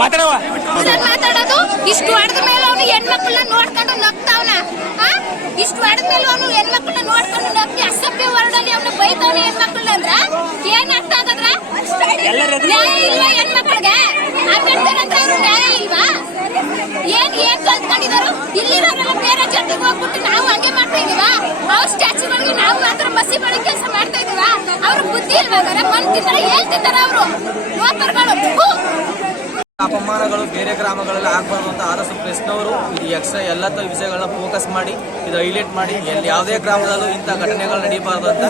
ಮಾತಾಡೋದು ಇಷ್ಟು ಹೊಡೆದ ಮೇಲೆ ಅವನು ಹೆಣ್ಮಕ್ಳನ್ನ ನೋಡ್ಕೊಂಡು ನಗ್ತಾವನ. ಇಷ್ಟು ಹೊಡೆದ ಮೇಲೆ ಅವನು ಹೆಣ್ಮಕ್ಳನ್ನ ನೋಡ್ಕೊಂಡು ನಗ್ಗಿ ಅಸಭ್ಯ ವರ್ಡಲ್ಲಿ ಅವನು ಬೈತಾವನೆ ಹೆಣ್ಮಕ್ಳನ್ನ ಅಂದ್ರ ಏನ್ ಅರ್ಥ ಆಗದ್ರ? ನ್ಯಾಯ ಇಲ್ವಾ ಹೆಣ್ಮಕ್ಳಿಗೆ? ಅಂಬೇಡ್ಕರ್ ಅಂತ ಅವ್ರು ನ್ಯಾಯ ಇಲ್ವಾ? ಏನ್ ಕಲ್ತ್ಕೊಂಡಿದಾರು? ಇಲ್ಲಿರೋರೆಲ್ಲ ಬೇರೆ ಜಾತಿಗೆ ಹೋಗ್ಬಿಟ್ಟು ನಾವು ಹಂಗೆ ಮಾಡ್ತಾ ಇದೀವ? ಅವ್ರ ಸ್ಟ್ಯಾಚ್ಯೂಗಳಿಗೆ ನಾವು ಮಾತ್ರ ಮಸಿ ಬಳಿ ಕೆಲಸ ಮಾಡ್ತಾ ಇದೀವ? ಅವ್ರ ಬುದ್ಧಿ ಇಲ್ವಾ? ಮಣ್ಣು ತಿಂತಾರೆ ಏನ್ ತಿಂತಾರ ಅವರು ಲೋಪರ್ಗಳು? ಅಪಮಾನಗಳು ಬೇರೆ ಗ್ರಾಮಗಳಲ್ಲಿ ಆಗಬಾರ್ದು ಅಂತ ಆದಷ್ಟು ಪ್ರೆಸ್ನವರು ಇದು ಎಕ್ಸ್ಟ್ರಾ ಎಲ್ಲ ವಿಷಯಗಳನ್ನ ಫೋಕಸ್ ಮಾಡಿ ಇದು ಹೈಲೈಟ್ ಮಾಡಿ ಎಲ್ಲಿ ಯಾವುದೇ ಗ್ರಾಮದಲ್ಲೂ ಇಂಥ ಘಟನೆಗಳು ನಡೀಬಾರ್ದು ಅಂತ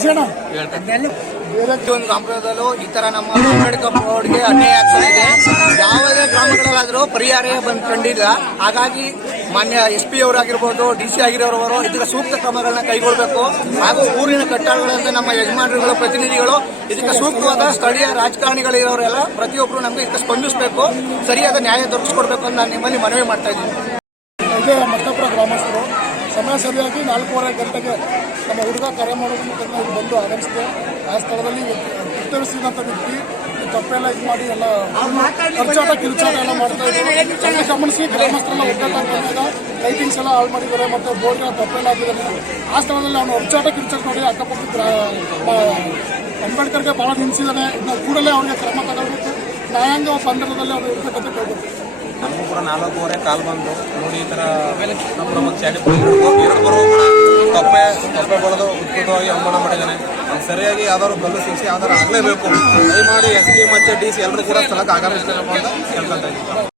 ಹೇಳ್ತಾರೆ. ಒಂದು ಗ್ರಾಮದಲ್ಲೂ ಈ ತರ ನಮ್ಮ ಅಂಬೇಡ್ಕರ್ ಬೋರ್ಡ್ಗೆ ಅನ್ಯಾಯ ಆಗ್ತಾ ಇದೆ. ಯಾವುದೇ ಗ್ರಾಮಗಳಲ್ಲಾದರೂ ಪರಿಹಾರ ಕಂಡಿಲ್ಲ. ಹಾಗಾಗಿ ಮಾನ್ಯ SP ಅವರಾಗಿರ್ಬೋದು, DC ಆಗಿರೋರವರು ಇದಕ್ಕೆ ಸೂಕ್ತ ಕ್ರಮಗಳನ್ನ ಕೈಗೊಳ್ಳಬೇಕು. ಹಾಗೂ ಊರಿನ ಕಟ್ಟಡಗಳಂತ ನಮ್ಮ ಯಜಮಾನರುಗಳು, ಪ್ರತಿನಿಧಿಗಳು ಇದಕ್ಕೆ ಸೂಕ್ತವಾದ ಸ್ಥಳೀಯ ರಾಜಕಾರಣಿಗಳಿರೋರೆಲ್ಲ ಪ್ರತಿಯೊಬ್ಬರು ನಮಗೆ ಇದಕ್ಕೆ ಸ್ಪಂದಿಸಬೇಕು, ಸರಿಯಾದ ನ್ಯಾಯ ದೊರಕಿಸ್ಕೊಡ್ಬೇಕು ಅಂತ ನಾನು ನಿಮ್ಮಲ್ಲಿ ಮನವಿ ಮಾಡ್ತಾ ಇದ್ದೀನಿ. ಇದೇ ಮತ್ತಪುರ ಗ್ರಾಮಸ್ಥರು ಸಮಯ ಸರಿಯಾಗಿ 4:30 ಗಂಟೆಗೆ ನಮ್ಮ ಹುಡುಗ ಕರೆ ಮಾಡೋದನ್ನು ಇಲ್ಲಿ ಬಂದು ಆಗಮಿಸಿದೆ. ಆ ಸ್ಥಳದಲ್ಲಿ ಉತ್ತರಿಸಿದಂಥ ವ್ಯಕ್ತಿ ತಪ್ಪೆಲ್ಲ ಇದು ಮಾಡಿ ಎಲ್ಲ ಖರ್ಚಾಟ ಕಿರುಚಾಟ ಎಲ್ಲ ಮಾಡ್ತಾ ಇದ್ದಾರೆ. ಅದನ್ನು ಗಮನಿಸಿ ಗ್ರಾಮಸ್ಥರೆಲ್ಲ ಒಗ್ಗಟ್ಟಾಗಿ ಬಂದಾಗ ಲೈಟಿಂಗ್ಸ್ ಎಲ್ಲ ಹಾಳು ಮಾಡಿದ್ದಾರೆ ಮತ್ತು ಬೋರ್ಡ್ನ ತಪ್ಪೆಲ್ಲ ಆಗಿದ್ದಾರೆ. ಆ ಸ್ಥಳದಲ್ಲಿ ಅವನು ಖರ್ಚಾಟ ಕಿರುಚಾಟ ನೋಡಿ ಅಕ್ಕಪಕ್ಕ ಅಂಬೇಡ್ಕರ್ಗೆ ಭಾಳ ಹಿಂಸಿದ್ದಾನೆ. ಇದನ್ನ ಕೂಡಲೇ ಅವರಿಗೆ ಕ್ರಮ ತಗೊಳ್ಬೇಕು. ನ್ಯಾಯಾಂಗ ಬಂಧನದಲ್ಲಿ ಅವರು ಇರಬೇಕಂತ ಕೇಳಬೇಕು. ನಮಗೂ ಕೂಡ 4:15 ಕಾಲ್ ಬಂದು ನೋಡಿ ಈ ಥರ ನಮ್ಮ ಚಾಟಿ ತಪ್ಪೆ ಬರೋದು ಉತ್ಕೃತವಾಗಿ ಅವಮಾನ ಮಾಡಿದ್ದಾನೆ. ಸರಿಯಾಗಿ ಯಾವ್ದಾದ್ರು ಗಲ್ಲು ಶಿಕ್ಷೆ ಯಾವ್ದಾರು ಆಗಲೇಬೇಕು. ದಯಮಾಡಿ SP ಮತ್ತು DC ಎಲ್ಲರೂ ಕೂಡ ಸ್ಥಳಕ್ಕೆ ಆಗಮಿಸಬೇಕು ಅಂತ ಕೇಳ್ಕೊಳ್ತಾ ಇದ್ದೀವಿ.